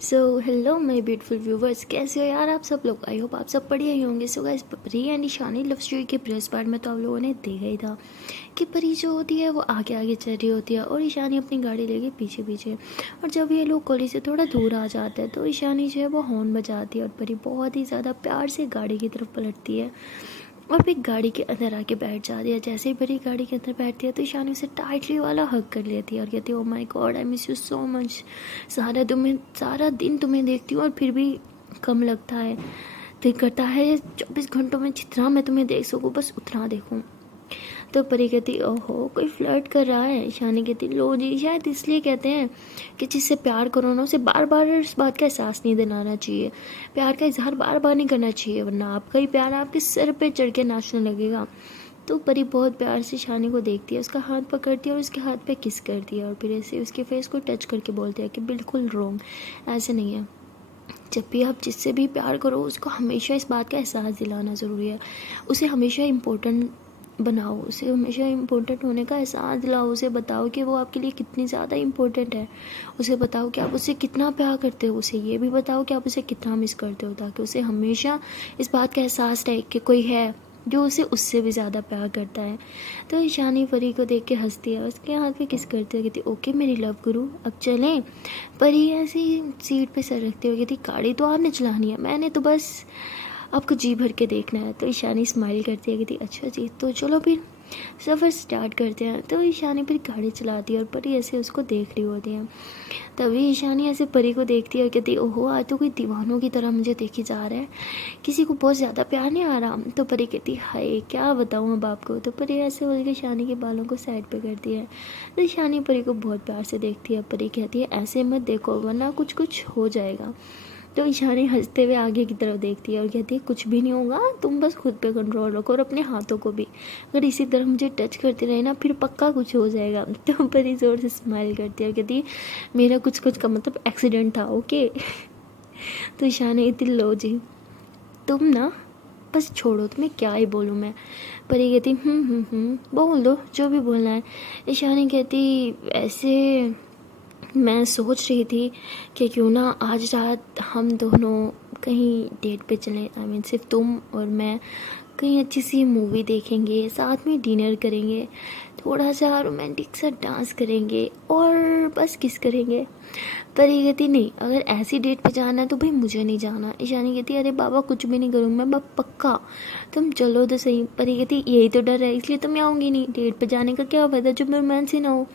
So hello my beautiful viewers, कैसे हो यार आप सब लोग। आई होप आप सब बढ़िया ही होंगे। सो गाइस, परी एंड ईशानी लव स्टोरी के प्रेस पार्ट में तो आप लोगों ने देखा ही था कि परी जो होती है वो आगे आगे चल रही होती है और ईशानी अपनी गाड़ी लेके पीछे पीछे। और जब ये लोग कॉलेज से थोड़ा दूर आ जाते हैं तो ईशानी जो है वो हॉर्न बजाती है और परी बहुत ही ज़्यादा प्यार से गाड़ी की तरफ पलटती है और फिर गाड़ी के अंदर आके बैठ जाती है। जैसे ही परी गाड़ी के अंदर बैठती है तो ईशानी उसे टाइटली वाला हग कर लेती है और कहती है, oh my God, I miss you so much. सारा दिन तुम्हें देखती हूँ और फिर भी कम लगता है। दिल करता है 24 घंटों में जितना मैं तुम्हें देख सकूँ बस उतना देखूँ। तो परी कहती, ओहो कोई फ्लर्ट कर रहा है। ईशानी कहती, लो जी, शायद इसलिए कहते हैं कि जिससे प्यार करो ना उसे बार बार इस बात का एहसास नहीं दिलाना चाहिए। प्यार का इजहार बार बार नहीं करना चाहिए, वरना आपका ही प्यार आपके सर पे चढ़ के नाचने लगेगा। तो परी बहुत प्यार से ईशानी को देखती है, उसका हाथ पकड़ती है और उसके हाथ पे किस करती है और फिर ऐसे उसके फेस को टच करके बोलती है कि बिल्कुल रॉन्ग, ऐसे नहीं है। जब भी आप जिससे भी प्यार करो उसको हमेशा इस बात का एहसास दिलाना ज़रूरी है। उसे हमेशा इम्पोर्टेंट बनाओ, उसे हमेशा इम्पोर्टेंट होने का एहसास दिलाओ। उसे बताओ कि वो आपके लिए कितनी ज़्यादा इम्पोर्टेंट है। उसे बताओ कि आप उसे कितना प्यार करते हो। उसे ये भी बताओ कि आप उसे कितना मिस करते हो, ताकि उसे हमेशा इस बात का एहसास रहे कि कोई है जो उसे उससे भी ज़्यादा प्यार करता है। तो ईशानी परी को देख के हंसती है, उसके हाथ पे किस करती है, कहती ओके मेरी लव गुरु अब चलें। परी ऐसी सीट पे सर रखती है, कहती गाड़ी तो आपने चलानी है, मैंने तो बस आपको जी भर के देखना है। तो ईशानी स्माइल करती है, कहती अच्छा जी तो चलो फिर सफ़र स्टार्ट करते हैं। तो ईशानी फिर गाड़ी चलाती है और परी ऐसे उसको देख रही होती है। तभी ईशानी ऐसे परी को देखती है और कहती ओहो आज तो कोई दीवानों की तरह मुझे देखी जा रहा है, किसी को बहुत ज़्यादा प्यार नहीं आ रहा। तो परी कहती हाय क्या बताऊँ अब आपको। तो परी ऐसे बोल के ईशानी के बालों को साइड पे करती है। तो ईशानी परी को बहुत प्यार से देखती है। परी कहती है ऐसे मत देखो वरना कुछ कुछ हो जाएगा। तो ईशानी हंसते हुए आगे की तरफ देखती है और कहती है कुछ भी नहीं होगा, तुम बस खुद पे कंट्रोल रखो और अपने हाथों को भी। अगर इसी तरह मुझे टच करते रहे ना फिर पक्का कुछ हो जाएगा। तो परी जोर से स्माइल करती है और कहती है मेरा कुछ कुछ का मतलब एक्सीडेंट था, ओके। तो ईशानी कहती लो जी तुम ना बस छोड़ो, तुम्हें क्या ही बोलूँ मैं। परी कहती बोल दो जो भी बोलना है। ईशानी कहती ऐसे मैं सोच रही थी कि क्यों ना आज रात हम दोनों कहीं डेट पे चलें। आई मीन सिर्फ तुम और मैं कहीं अच्छी सी मूवी देखेंगे, साथ में डिनर करेंगे, थोड़ा सा रोमांटिक सा डांस करेंगे और बस किस करेंगे। परी कहती नहीं, अगर ऐसी डेट पे जाना है तो भाई मुझे नहीं जाना। ईशानी कहती अरे बाबा कुछ भी नहीं करूँगी मैं पक्का, तुम चलो तो सही। परी कहती यही तो डर है इसलिए तो मैं आऊँगी नहीं, डेट पे जाने का क्या फायदा जब रोमांस ही ना हो।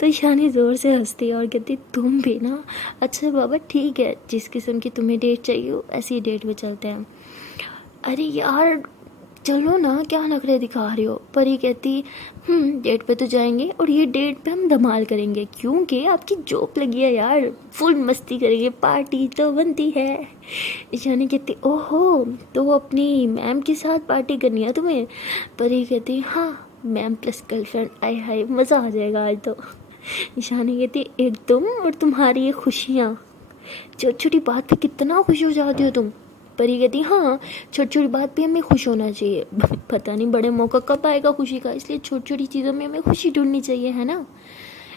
तो ईशानी ज़ोर से हंसती है और कहती तुम भी ना, अच्छा बाबा ठीक है, जिस किस्म की तुम्हें डेट चाहिए हो ऐसी डेट पे चलते हैं। अरे यार चलो ना क्या नखरे दिखा रही हो। परी कहती डेट पे तो जाएंगे और ये डेट पे हम धमाल करेंगे क्योंकि आपकी जॉब लगी है यार, फुल मस्ती करेंगे, पार्टी तो बनती है। ईशानी कहती ओहो तो अपनी मैम के साथ पार्टी करनी है तुम्हें। परी कहती हाँ मैम प्लस गर्लफ्रेंड, आय हाय मज़ा आ जाएगा आज तो। ईशानी कहती एक तुम और तुम्हारी ये खुशियाँ, छोटी छोटी बात पे कितना खुश हो जाती हो तुम। परी कहती हाँ छोटी छोटी बात पे हमें खुश होना चाहिए, पता नहीं बड़े मौका कब आएगा खुशी का, इसलिए छोटी छोटी चीज़ों में हमें खुशी ढूंढनी चाहिए, है ना।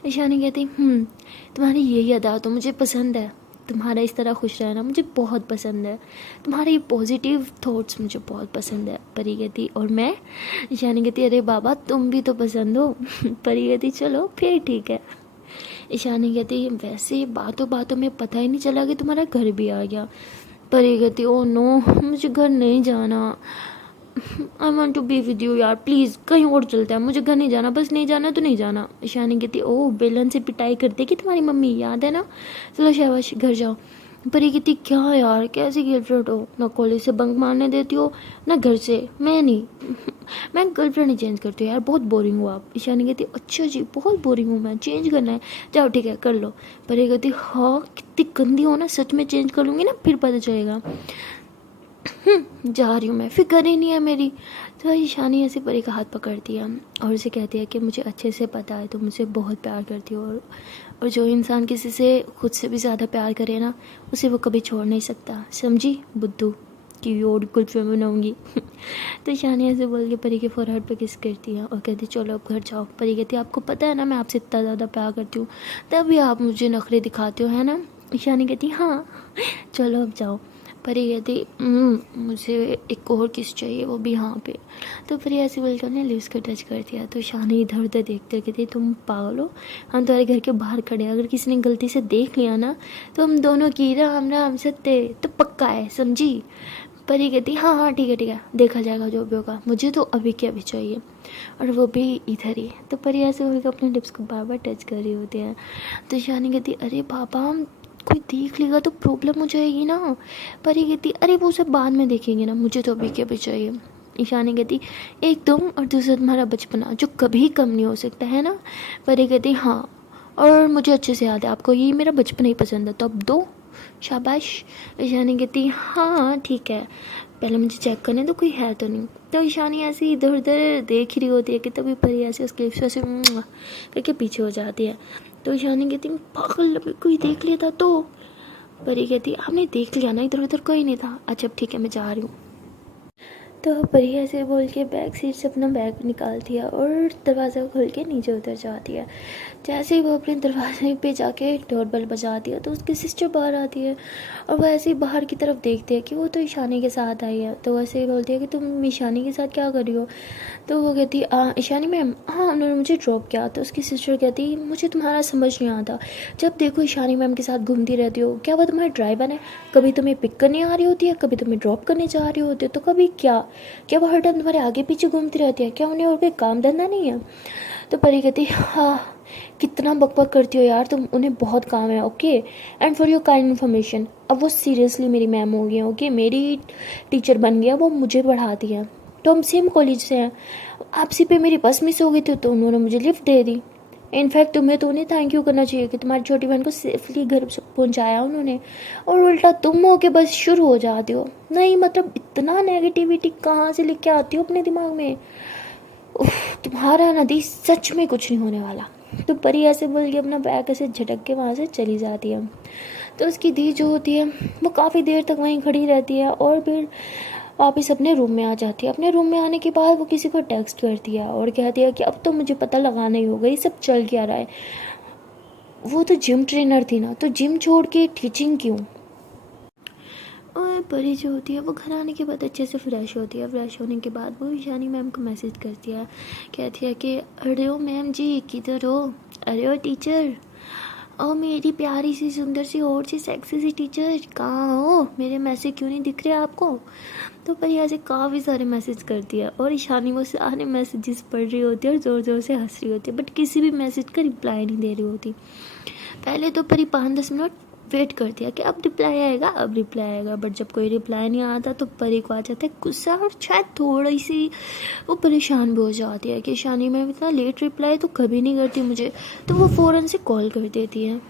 ईशानी कहती तुम्हारी यही अदा तो मुझे पसंद है, तुम्हारा इस तरह खुश रहना मुझे बहुत पसंद है, तुम्हारे ये पॉजिटिव थॉट्स मुझे बहुत पसंद है। परी कहती और मैं। ईशानी कहती अरे बाबा तुम भी तो पसंद हो। परी कहती चलो फिर ठीक है। ईशानी कहती वैसे बातों बातों में पता ही नहीं चला कि तुम्हारा घर भी आ गया। परी कहती ओ नो मुझे घर नहीं जाना, I want to be with you यार, प्लीज़ कहीं और चलता है, मुझे घर नहीं जाना, बस नहीं जाना तो नहीं जाना। ईशानी कहती ओ बेलन से पिटाई करते कि तुम्हारी मम्मी, याद है ना, चलो शाबाश घर जाओ। परी कहती क्या यार कैसी गर्लफ्रेंड हो, ना कॉलेज से बंक मारने देती हो ना घर से। मैं नहीं मैं गर्लफ्रेंड ही चेंज करती हूँ यार, बहुत बोरिंग हो आप। ईशानी कहती अच्छा जी बहुत बोरिंग हूँ मैं, चेंज करना है, जाओ ठीक है कर लो। परी कहती हाँ कितनी गंदी हो ना, सच में चेंज कर लूँगी ना फिर पता चलेगा। जा रही हूँ मैं, फिक्र ही नहीं है मेरी। तो ईशानी ऐसे परी का हाथ पकड़ती है और उसे कहती है कि मुझे अच्छे से पता है तुम मुझे बहुत प्यार करती हो और जो इंसान किसी से खुद से भी ज़्यादा प्यार करे ना उसे वो कभी छोड़ नहीं सकता, समझी बुद्धू की और कुछ फिल्म बनाऊँगी। तो ईशानी ऐसे बोल के परी के फोरहेड पे किस करती है और कहती चलो अब घर जाओ। परी कहती आपको पता है ना मैं आपसे इतना ज़्यादा प्यार करती हूँ, तभी आप मुझे नखरे दिखाते हो है ना, ईशानी कहती हाँ चलो अब जाओ। परी कहती मुझे एक और किस चाहिए, वो भी यहाँ पे। तो परी ऐसे बोलकर उन्हें लिप्स को टच कर दिया। तो ईशानी इधर उधर देखते कहती तुम पागल हो, हम तुम्हारे घर के बाहर खड़े हैं, अगर किसी ने गलती से देख लिया ना तो हम दोनों की राम राम सत्ते तो पक्का है, समझी। परी कहती हाँ हाँ ठीक है देखा जाएगा जो भी होगा, मुझे तो अभी के अभी चाहिए, और वो भी इधर ही। तो परी ऐसे होकर अपने लिप्स को बार बार टच कर रही होती है। तो ईशानी कहती अरे पापा कोई देख लेगा तो प्रॉब्लम हो जाएगी ना। परी कहती अरे वो सब बाद में देखेंगे ना, मुझे तो अभी के अभी चाहिए। ईशानी कहती एक तुम और दूसरा तुम्हारा बचपना जो कभी कम नहीं हो सकता है ना। परी कहती हाँ, और मुझे अच्छे से याद है आपको ये मेरा बचपन ही पसंद है, तो अब दो, शाबाश। ईशानी कहती हाँ ठीक है, पहले मुझे चेक करने तो कोई है तो नहीं। तो ईशानी ऐसे इधर उधर देख ही रही होती है कि तभी परी ऐसे उसके लिप्स पे ऐसे करके पीछे हो जाती है। तो ईशानी कहती पागल कोई देख लिया था तो। परी कहती आपने देख लिया ना, इधर उधर कोई नहीं था, अच्छा ठीक है मैं जा रही हूँ। तो परी ऐसे बोल के बैक सीट से अपना बैग निकालती है और दरवाज़ा खोल के नीचे उतर जाती है। जैसे ही वो अपने दरवाजे पे जाके डोरबेल बजाती है तो उसकी सिस्टर बाहर आती है और वो ऐसे ही बाहर की तरफ देखती है कि वो तो ईशानी के साथ आई है। तो वैसे ही बोलती है कि तुम ईशानी के साथ क्या कर रही हो। तो वो कहती ईशानी मैम हाँ उन्होंने मुझे ड्रॉप किया। तो उसकी सिस्टर कहती मुझे तुम्हारा समझ नहीं आता, जब देखो ईशानी मैम के साथ घूमती रहती हो, क्या वो तुम्हारे ड्राइवर है, कभी तुम्हें पिक करने आ रही होती है, कभी तुम्हें ड्रॉप करने जा रही होती है, तो कभी क्या वो हर टाइम तुम्हारे आगे पीछे घूमती रहती है, क्या उन्हें और कोई काम धंधा नहीं है। तो परी कहती हाँ कितना बकबक करती हो यार तुम, उन्हें बहुत काम है। Okay and for your kind information, अब वो सीरियसली मेरी मैम हो गई है, ओके मेरी टीचर बन गया, वो मुझे पढ़ाती है, तो हम सेम कॉलेज से हैं। आपसी पे मेरी बस मिस हो गई थी तो उन्होंने मुझे लिफ्ट दे दी। इनफैक्ट तुम्हें तो उन्हें थैंक यू करना चाहिए कि तुम्हारी छोटी बहन को सेफली घर पहुंचाया उन्होंने, और उल्टा तुम हो के बस शुरू हो जाते हो। नहीं मतलब इतना नेगेटिविटी कहाँ से लेके आती हो अपने दिमाग में, तुम्हारा नदी सच में कुछ नहीं होने वाला। तो परी ऐसे बोल के अपना बैग ऐसे झटक के वहाँ से चली जाती है। तो उसकी दी जो होती है वो काफ़ी देर तक वहीं खड़ी रहती है और फिर वापस अपने रूम में आ जाती है। अपने रूम में आने के बाद वो किसी को टेक्स्ट करती है और कहती है कि अब तो मुझे पता लगाना ही होगा ये सब चल क्या रहा है। वो तो जिम ट्रेनर थी ना, तो जिम छोड़ के टीचिंग क्यों। और परी जो होती है वो घर आने के बाद अच्छे से फ्रेश होती है। फ्रेश होने के बाद वो ईशानी मैम को मैसेज करती है, कहती है कि अरे ओ मैम जी किधर हो, अरे ओ टीचर, ओ मेरी प्यारी सी सुंदर सी और सी सेक्सी सी टीचर कहाँ हो, मेरे मैसेज क्यों नहीं दिख रहे आपको। तो परी ऐसे काफ़ी सारे मैसेज करती है और ईशानी वो सारे मैसेजेस पढ़ रही होती है और ज़ोर ज़ोर से हंस रही होती है, बट किसी भी मैसेज का रिप्लाई नहीं दे रही होती। पहले तो परी 5-10 मिनट वेट करती है कि अब रिप्लाई आएगा अब रिप्लाई आएगा, बट जब कोई रिप्लाई नहीं आता तो परी को आ जाता है गुस्सा और शायद थोड़ी सी वो परेशान भी हो जाती है कि ईशानी मैम इतना लेट रिप्लाई तो कभी नहीं करती मुझे। तो वो फ़ौरन से कॉल कर देती है।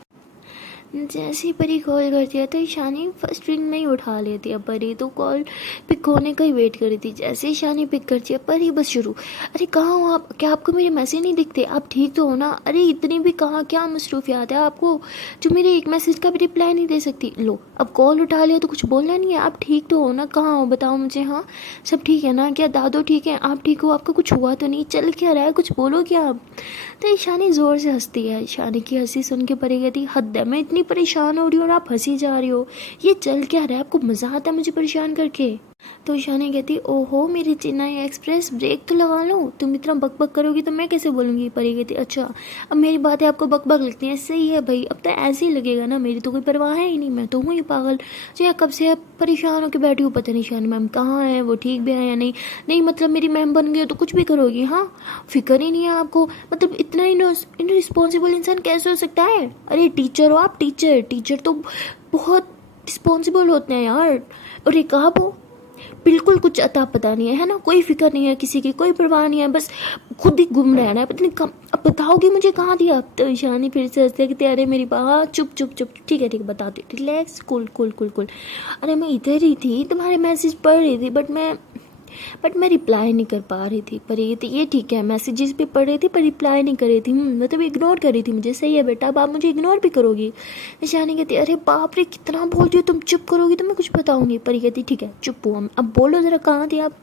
जैसे ही परी कॉल करती है तो ईशानी फर्स्ट रिंग में ही उठा लेती है। परी तो कॉल पिक होने का ही वेट कर रही थी। जैसे ईशानी पिक करती है परी बस शुरू, अरे कहाँ हो आप, क्या आपको मेरे मैसेज नहीं दिखते, आप ठीक तो हो ना, अरे इतनी भी कहाँ क्या मसरूफियात है आपको जो मेरे एक मैसेज का भी रिप्लाई नहीं दे सकती। लो अब कॉल उठा लिया तो कुछ बोलना नहीं है, आप ठीक तो हो ना, कहाँ हो बताओ मुझे, हाँ सब ठीक है ना, क्या दादो ठीक है, आप ठीक हो, आपको कुछ हुआ तो नहीं, चल क्या रहा है, कुछ बोलो क्या आप। तो ईशानी ज़ोर से हंसती है। ईशानी की हंसी सुन के परी कहती हद है, मैं इतनी परेशान हो रही हूँ और आप हंसी जा रही हो, ये चल क्या रहा है, आपको मज़ा आता है मुझे परेशान करके। तो ईशानी कहती ओहो मेरी चेन्नई एक्सप्रेस ब्रेक तो लगा लो, तुम इतना बकबक करोगी तो मैं कैसे बोलूँगी। परी कहती अच्छा अब मेरी बातें आपको बकबक लगती हैं, सही है भाई अब तो ऐसे ही लगेगा ना, मेरी तो कोई परवाह है ही नहीं, मैं तो हूँ ही पागल जो यहाँ कब से परेशान होकर बैठी हूँ, पता नहीं ईशानी मैम कहाँ है, वो ठीक भी है या नहीं। नहीं मतलब मेरी मैम बन गई तो कुछ भी करोगी, हाँ फिक्र ही नहीं है आपको, मतलब इतना इनरिस्पॉन्सिबल इंसान कैसे हो सकता है। अरे टीचर हो आप, टीचर तो बहुत रिस्पॉन्सिबल होते हैं यार। और एक आप हो बिल्कुल कुछ अता पता नहीं है ना, कोई फिक्र नहीं है किसी की, कोई परवाह नहीं है, बस खुद ही गुम रहना है, पता नहीं कब अब बताओगे मुझे कहाँ दिया। तो ईशानी फिर से हंसते कि अरे मेरी बात चुप चुप चुप ठीक है बताती relax cool cool cool cool. अरे मैं इधर ही थी तुम्हारे मैसेज पढ़ रही थी बट मैं रिप्लाई नहीं कर पा रही थी। पर ये ठीक है मैसेजेस भी पढ़ रही थी पर रिप्लाई नहीं कर रही थी, मतलब इग्नोर कर रही थी मुझे। सही है बेटा अब आप मुझे इग्नोर भी करोगी। ईशानी कहती अरे बाप रे कितना बोल रही हो तुम, चुप करोगी तो मैं कुछ बताऊंगी। परी कहती ठीक है चुप हुआ, अब बोलो ज़रा कहाँ थी आप।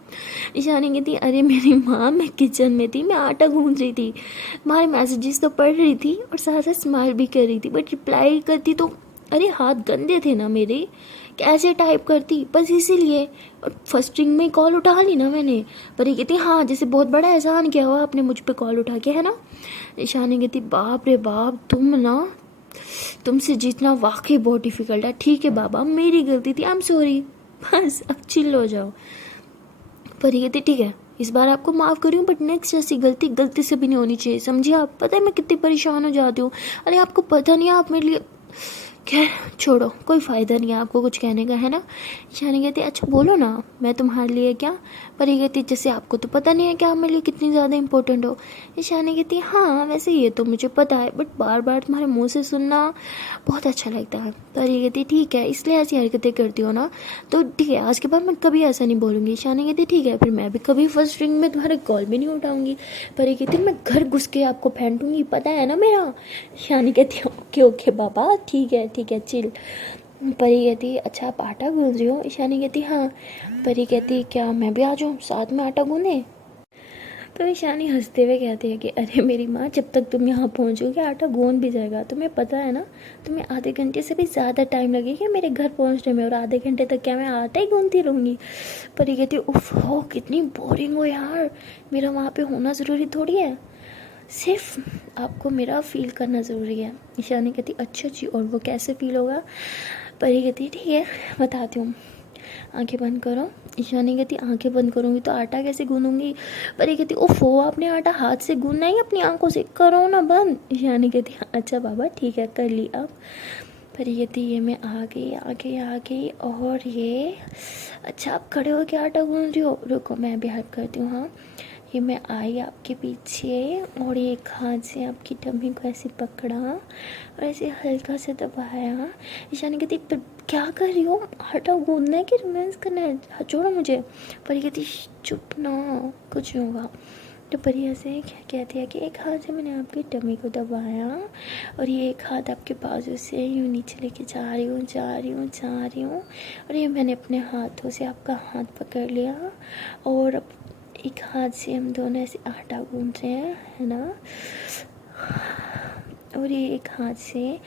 ईशानी कहती अरे मेरी माँ मैं किचन में थी, मैं आटा गूंथ रही थी, तुम्हारे मैसेजेस तो पढ़ रही थी और साथ साथ स्माइल भी कर रही थी, बट रिप्लाई करती तो अरे हाथ गंदे थे ना मेरे, कैसे टाइप करती, बस इसीलिए। और फर्स्ट रिंग में कॉल उठा ली ना मैंने। परी कहती हाँ जैसे बहुत बड़ा एहसान किया हुआ आपने मुझ पे कॉल उठा के, है ना। ईशानी कहती बाप रे बाप, तुमसे जीतना वाकई बहुत डिफिकल्ट है। ठीक है बाबा, मेरी गलती थी, आई एम सॉरी, बस अब चिल हो जाओ। परी कहती ठीक है, इस बार आपको माफ़ कर रही हूँ, बट नेक्स्ट ऐसी गलती से भी नहीं होनी चाहिए, समझिए आप। पता है मैं कितनी परेशान हो जाती हूँ। अरे आपको पता नहीं है, आप मेरे लिए, खैर छोड़ो, कोई फ़ायदा नहीं है आपको कुछ कहने का, है ना। ईशानी कहती अच्छा बोलो ना, मैं तुम्हारे लिए क्या। परी कहती जैसे आपको तो पता नहीं है कि आप मेरे लिए कितनी ज़्यादा इंपॉर्टेंट हो। ईशानी कहती हाँ वैसे ये तो मुझे पता है, बट बार बार तुम्हारे मुंह से सुनना बहुत अच्छा लगता है। परी कहती ठीक है, इसलिए ऐसी हरकतें करती हो ना, तो ठीक है आज के बाद मैं कभी ऐसा नहीं बोलूँगी। ईशानी कहती ठीक है, फिर मैं भी कभी फर्स्ट रिंग में तुम्हारे कॉल भी नहीं उठाऊँगी। परी कहती मैं घर घुस के आपको फेंटूँगी, पता है ना मेरा। ईशानी कहती ओके ओके बाबा, ठीक है चिल। परी कहती अच्छा आप आटा गूंद रही हो। ईशानी कहती हाँ। परी कहती क्या मैं भी आ जाऊँ साथ में आटा गूंदे। तो ईशानी हंसते हुए कहती है कि अरे मेरी माँ, जब तक तुम यहाँ पहुँचोगे आटा गूंद भी जाएगा, तुम्हें पता है ना, तुम्हें आधे घंटे से भी ज़्यादा टाइम लगेगा मेरे घर पहुँचने में, और आधे घंटे तक क्या मैं आटा ही गूंदती रहूँगी। परी कहती उफ हो कितनी बोरिंग हो यार, मेरा वहाँ पे होना ज़रूरी थोड़ी है, सिर्फ आपको मेरा फ़ील करना ज़रूरी है। ईशानी कहती अच्छा जी, और वो कैसे फ़ील होगा। परी कहती ठीक है बताती हूँ, आंखें बंद करो। ईशानी कहती आंखें बंद करूँगी तो आटा कैसे गूंदूंगी। परी कहती ओफो, आपने आटा हाथ से गूंदना ही अपनी आंखों से, करो ना बंद। ईशानी कहती अच्छा बाबा ठीक है कर ली अब। परी कहती ये मैं आ गई और ये अच्छा आप खड़े हो के आटा गूंद रही हो, रुको मैं भी हेल्प करती हूँ। हाँ ये मैं आई आपके पीछे और एक हाथ से आपकी टम्मी को ऐसे पकड़ा और ऐसे हल्का से दबाया। ईशानी कहती तो क्या कर रही हो, आटा गूंदना है कि रोमांस करना है, छोड़ो मुझे। परी कहती चुप ना, कुछ नहीं होगा। तो परी ऐसे कहती है कि एक हाथ से मैंने आपकी टम्मी को दबाया और ये एक हाथ आपके बाजू से यूँ नीचे लेके जा रही हूँ और ये मैंने अपने हाथों से आपका हाथ पकड़ लिया और अब एक हाथ से हम दोनों ऐसे आटा गूंद रहे हैं, है ना। और ये एक हाथ से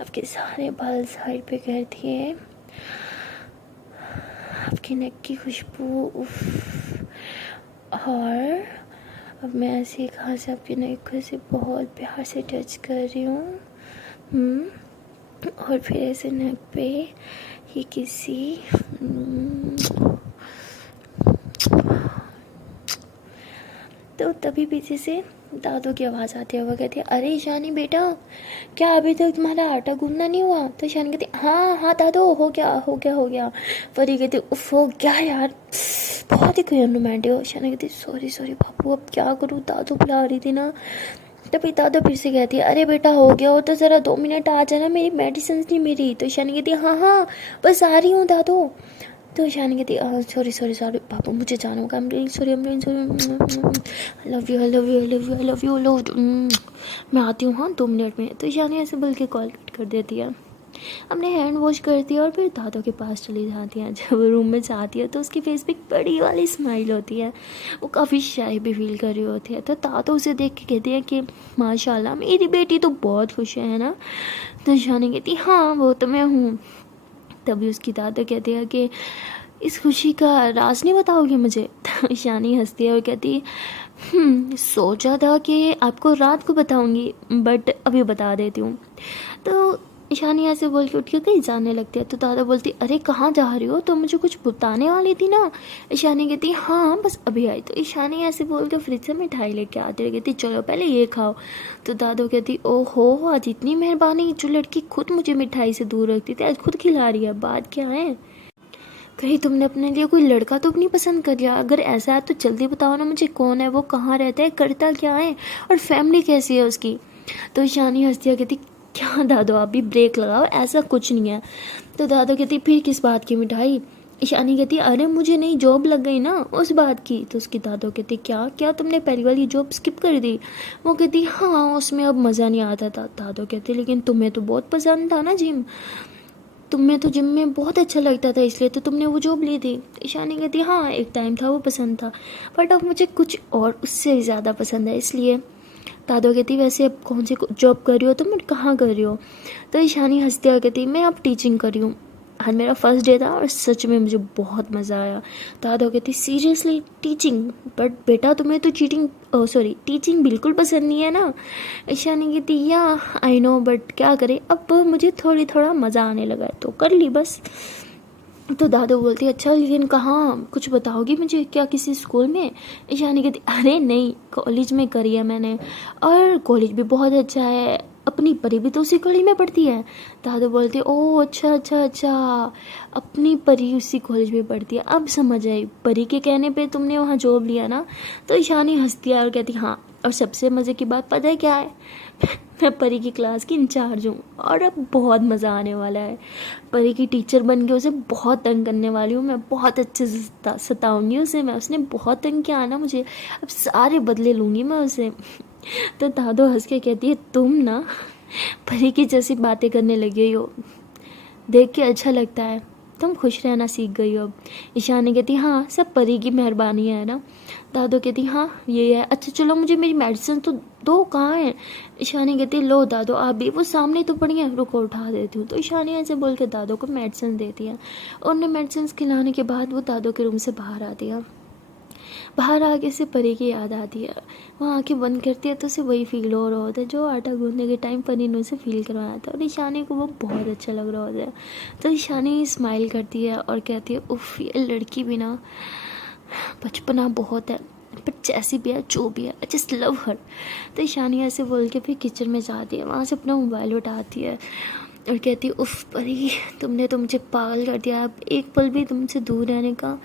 आपके सारे बाल साइड पे कर दिए, आपकी नेक की खुशबू उफ। और अब मैं ऐसे एक हाथ से आपके नेक को ऐसे बहुत प्यार से टच कर रही हूँ। और फिर ऐसे नेक पे ये किसी तो तभी पीछे से दादू की आवाज़ आती है। वो कहती है अरे ईशानी बेटा, क्या अभी तक तुम्हारा आटा गूंदना नहीं हुआ। तो ईशानी कहती हाँ दादू हो गया। परी कहती उफ हो क्या यार, बहुत ही कोई रोमांटिक हो। ईशानी कहती सॉरी बाबू, अब क्या करूँ, दादू बुला रही थी ना। तभी दादू फिर से कहती है अरे बेटा हो गया हो तो ज़रा 2 मिनट आ जाना, मेरी मेडिसिन नहीं मेरी। तो ईशानी कहती हाँ बस आ रही हूँ दादू। तो ईशानी कहती सॉरी पापा मुझे जाना होगा, I am sorry I love you मैं आती हूँ हाँ 2 मिनट में। तो ईशानी ऐसे बोल के कॉल कट कर देती है, अपने हैंड वॉश करती है और फिर दादू के पास चली जाती है। जब वो रूम में जाती है तो उसकी फेस पे एक बड़ी वाली स्माइल होती है, वो काफ़ी शाय भी फील कर रही होती है। तो दादू उसे देख के कहती है कि माशाल्लाह मेरी बेटी तो बहुत खुश है ना। तो ईशानी कहती हाँ वो तो मैं हूँ। तभी उसकी दादा कहती है कि इस खुशी का राज नहीं बताओगे मुझे। तो ईशानी हंसती है और कहती सोचा था कि आपको रात को बताऊंगी बट अभी बता देती हूँ। तो ईशानी ऐसे बोल के उठ के कहीं जाने लगती है। तो दादा बोलती अरे कहाँ जा रही हो, तो मुझे कुछ बताने वाली थी ना। ईशानी कहती हाँ बस अभी आई। तो ईशानी ऐसे बोल के फ्रिज से मिठाई लेके आती है, कहती चलो पहले ये खाओ। तो दादू कहती ओहो आज इतनी मेहरबानी, जो लड़की खुद मुझे मिठाई से दूर रखती थी आज खुद खिला रही है, बात क्या है। कहीं तुमने अपने लिए कोई लड़का तो नहीं पसंद कर लिया, अगर ऐसा है तो जल्दी बताओ ना मुझे, कौन है वो, कहाँ रहता है, करता क्या है और फैमिली कैसी है उसकी। तो ईशानी हंसती है कहती क्या दादू आप भी ब्रेक लगाओ, ऐसा कुछ नहीं है। तो दादू कहती फिर किस बात की मिठाई। ईशानी कहती अरे मुझे नई जॉब लग गई ना उस बात की। तो उसकी दादू कहती क्या तुमने पहली वाली जॉब स्किप कर दी। वो कहती हाँ उसमें अब मज़ा नहीं आता था। दादू कहती लेकिन तुम्हें तो बहुत पसंद था ना जिम, तुम्हें तो जिम में बहुत अच्छा लगता था इसलिए तो तुमने वो जॉब ली थी। ईशानी कहती हाँ एक टाइम था वो पसंद था, बट अब मुझे कुछ और उससे ज़्यादा पसंद है इसलिए। दादो कहती वैसे अब कौन सी जॉब कर रही हो तुम, कहाँ कर रही हो? तो ईशानी हंसती हुई कहती मैं अब टीचिंग कर रही हूँ। आज मेरा फर्स्ट डे था और सच में मुझे बहुत मज़ा आया। दादो कहती सीरियसली टीचिंग? बट बेटा तुम्हें तो टीचिंग बिल्कुल पसंद नहीं है ना? ईशानी कहती या आई नो, बट क्या करें, अब मुझे थोड़ा मज़ा आने लगा है तो कर ली बस। तो दादू बोलती अच्छा लेकिन कहाँ, कुछ बताओगी मुझे, क्या किसी स्कूल में? ईशानी कहती अरे नहीं, कॉलेज में करी है मैंने, और कॉलेज भी बहुत अच्छा है, अपनी परी भी तो उसी कॉलेज में पढ़ती है। दादू बोलते ओह अच्छा अच्छा अच्छा, अपनी परी उसी कॉलेज में पढ़ती है, अब समझ आई, परी के कहने पे तुमने वहाँ जॉब लिया ना? तो ईशानी हंसती है और कहती हाँ, और सबसे मज़े की बात पता है क्या है? मैं परी की क्लास की इंचार्ज हूँ और अब बहुत मज़ा आने वाला है। परी की टीचर बन के उसे बहुत तंग करने वाली हूँ मैं, बहुत अच्छे से सताऊंगी उसे मैं, उसने बहुत तंग किया ना मुझे, अब सारे बदले लूँगी मैं उसे। तो दादो हंस के कहती है तुम ना परी की जैसी बातें करने लगी हो, देख के अच्छा लगता है, तुम खुश रहना सीख गई हो अब। ईशानी कहती हाँ सब परी की मेहरबानी है ना? दादो कहती हाँ ये है, अच्छा चलो मुझे मेरी मेडिसिन तो दो, कहाँ है? ईशानी कहती लो दादो आप भी, वो सामने तो पड़ी है, रुको उठा देती हूँ। तो ईशानी ऐसे बोल के दादो को मेडिसिन देती है, और उन्हें मेडिसिन खिलाने के बाद वो दादो के रूम से बाहर आती है। बाहर आके से परी की याद आती है, वो आंखें बंद करती है तो उसे वही फील हो रहा होता है जो आटा गूंदने के टाइम परी ने उसे फील करवाया था, और ईशानी को वो बहुत अच्छा लग रहा होता है। तो ईशानी स्माइल करती है और कहती है उफ ये लड़की भी ना, बचपना बहुत है, पर जैसी भी है जो भी है आई जस्ट लव हर। तो ईशानी ऐसे बोल के फिर किचन में जाती है, वहाँ से अपना मोबाइल उठाती है और कहती है उफ परी तुमने तो मुझे पागल कर दिया, अब एक पल भी तुमसे दूर रहने का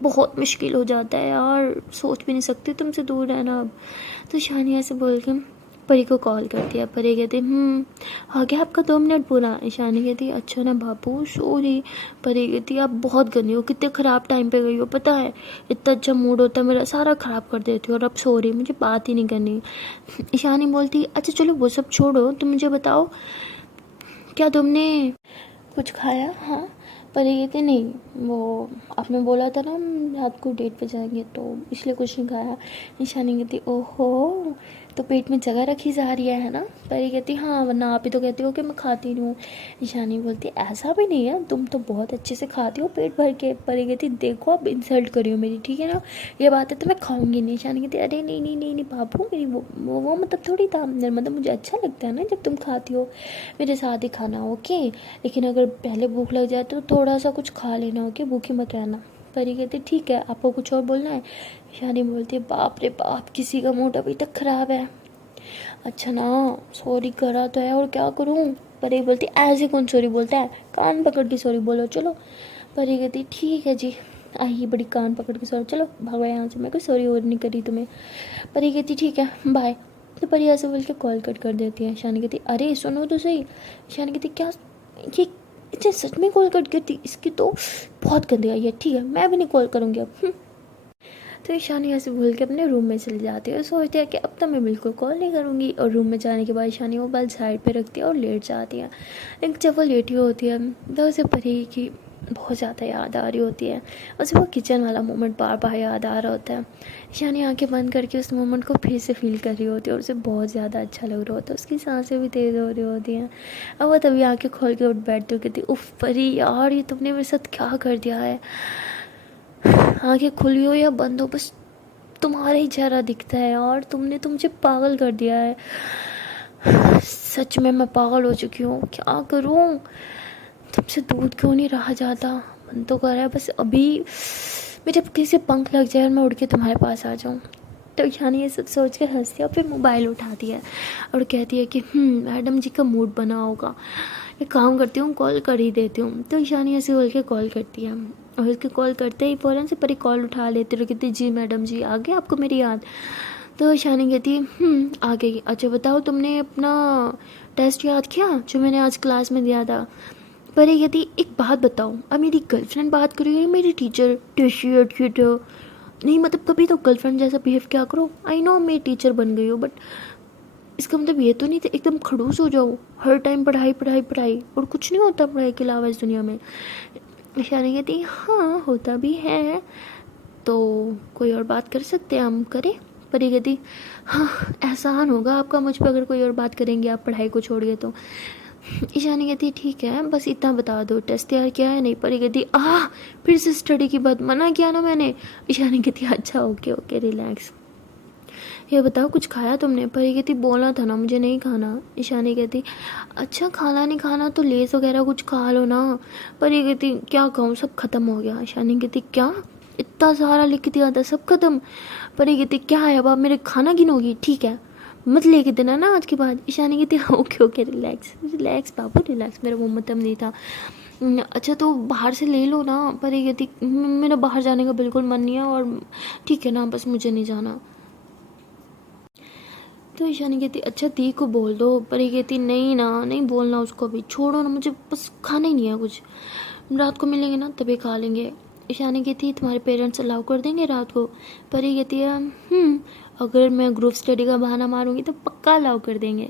बहुत मुश्किल हो जाता है यार, सोच भी नहीं सकती तुमसे दूर रहना अब। तो ईशानी ऐसे बोल के परी को कॉल करती है, परी कहती आ गया आपका 2 मिनट पूरा? ईशानी कहती अच्छा ना बाबू सॉरी। परी कहती आप बहुत गंदी हो, कितने ख़राब टाइम पे गई हो पता है, इतना अच्छा मूड होता है मेरा, सारा ख़राब कर देती हो, और अब सॉरी मुझे बात ही नहीं करनी। ईशानी बोलती अच्छा चलो वो सब छोड़ो, तुम मुझे बताओ क्या तुमने कुछ खाया? हाँ। पर ये कहते नहीं, वो आपने बोला था ना हम रात को डेट पे जाएंगे तो इसलिए कुछ नहीं खाया। ईशानी कहती ओहो तो पेट में जगह रखी जा रही है ना? परी कहती हाँ वरना आप ही तो कहती हो कि मैं खाती नहीं हूँ। ईशानी बोलती ऐसा भी नहीं है, तुम तो बहुत अच्छे से खाती हो पेट भर के। परी कहती देखो आप इंसल्ट करी हो मेरी, ठीक है ना, ये बात है तो मैं खाऊंगी नहीं। ईशानी कहती अरे नहीं नहीं नहीं नहीं बाबू, मेरी वो मतलब थोड़ी था, मतलब मुझे अच्छा लगता है ना जब तुम खाती हो मेरे साथ ही खाना, ओके, लेकिन अगर पहले भूख लग जाए तो थोड़ा सा कुछ खा लेना, ओके, भूखी मत रहना। परी कहती ठीक है, आपको कुछ और बोलना है? ईशानी बोलती है बाप रे बाप, किसी का मूड अभी तक ख़राब है। अच्छा ना सॉरी करा तो है और क्या करूँ? परी बोलती ऐसे कौन सॉरी बोलता है, कान पकड़ के सॉरी बोलो चलो। परी कहती ठीक है जी, आई बड़ी कान पकड़ के सॉरी, चलो भागो यहाँ से, मैं कोई सॉरी और नहीं करी तुम्हें। परी कहती ठीक है बाय। तो परी ऐसे बोल के कॉल कट कर देती है। ईशानी कहती अरे सुनो तो सही। ईशानी कहती क्या ये इसे सच में कॉल कट करती, इसकी तो बहुत गंदी आई है, ठीक है मैं भी नहीं कॉल करूँगी अब। तो ईशानी ऐसे बोल के अपने रूम में चली जाती है और सोचती है कि अब तो मैं बिल्कुल कॉल नहीं करूँगी। और रूम में जाने के बाद ईशानी मोबाइल साइड पे रखती है और लेट जाती है। लेकिन जब वो लेटी होती है तो उसे परी की बहुत ज़्यादा याद आ रही होती है, उसे वो किचन वाला मोमेंट बार बार याद आ रहा होता है। ईशानी आंखें बंद करके उस मोमेंट को फिर से फील कर रही होती है और उसे बहुत ज़्यादा अच्छा लग रहा होता है, उसकी सांसें भी तेज़ हो रही होती हैं। अब वो तभी आंखें खोल के उठ बैठती हो, कहती उफ परी यार ये तुमने मेरे साथ क्या कर दिया है, आंखें खुली हो या बंद हो बस तुम्हारा ही चेहरा दिखता है और तुमने तो मुझे पागल कर दिया है, सच में मैं पागल हो चुकी हूँ, क्या करूँ, तुमसे दूर क्यों नहीं रहा जाता, मन तो कर रहा है बस अभी मेरे किसी पंख लग जाए और मैं उड़ के तुम्हारे पास आ जाऊँ। तो ईशानी ये सब सोच के हंसती है और फिर मोबाइल उठाती है और कहती है कि मैडम जी का मूड बना होगा, एक काम करती हूँ कॉल कर ही देती हूँ। तो ईशानी ऐसे बोल के कॉल करती है और उसके कॉल करते ही फ़ौरन से परी कॉल उठा लेती है, कहती जी मैडम जी आ गया आपको मेरी याद? तो ईशानी कहती आ गई। अच्छा बताओ तुमने अपना टेस्ट याद किया जो मैंने आज क्लास में दिया था? परी कहती एक बात बताओ, अब मेरी गर्लफ्रेंड बात करी है मेरी टीचर टीचर नहीं, मतलब कभी तो गर्लफ्रेंड जैसा बिहेव क्या करो। आई नो मैं टीचर बन गई हूँ बट इसका मतलब ये तो नहीं था एकदम खड़ूस हो जाओ, हर टाइम पढ़ाई पढ़ाई पढ़ाई और कुछ नहीं होता पढ़ाई के अलावा इस दुनिया में। ईशानी कहती हाँ होता भी है, तो कोई और बात कर सकते हैं हम, करें? परी कहती हाँ एहसान होगा आपका मुझ पर अगर कोई और बात करेंगे आप पढ़ाई को छोड़ के तो। ईशानी कहती ठीक है बस इतना बता दो टेस्ट तैयार किया है नहीं। परी कहती फिर से स्टडी की बात मना किया ना मैंने। ईशानी कहती अच्छा ओके ओके रिलैक्स। ये बताओ कुछ खाया तुमने? परी कहती बोला था ना मुझे नहीं खाना। ईशानी कहती अच्छा खाना नहीं खाना तो लेस वगैरह कुछ खा लो ना। परी कहती क्या कहूँ सब ख़त्म हो गया। ईशानी कहती क्या इतना सारा लिख दिया था सब ख़त्म? परी कहती क्या है अब आप मेरे खाना गिनोगी? ठीक है मत लेके देना ना आज के बाद। ईशानी कहती ओके ओके रिलैक्स रिलैक्स बाबू रिलैक्स, मेरा वो मतलब नहीं था। अच्छा तो बाहर से ले लो ना। परी कहती मेरा बाहर जाने का बिल्कुल मन नहीं है और ठीक है ना बस मुझे नहीं जाना। तो ईशानी कहती अच्छा दी को बोल दो। परी कहती नहीं ना नहीं बोलना उसको अभी, छोड़ो ना मुझे बस खाना ही नहीं है कुछ, रात को मिलेंगे ना तभी खा लेंगे। ईशानी कहती तुम्हारे पेरेंट्स अलाउ कर देंगे रात को? परी कहती है अगर मैं ग्रुप स्टडी का बहाना मारूंगी तो पक्का अलाउ कर देंगे।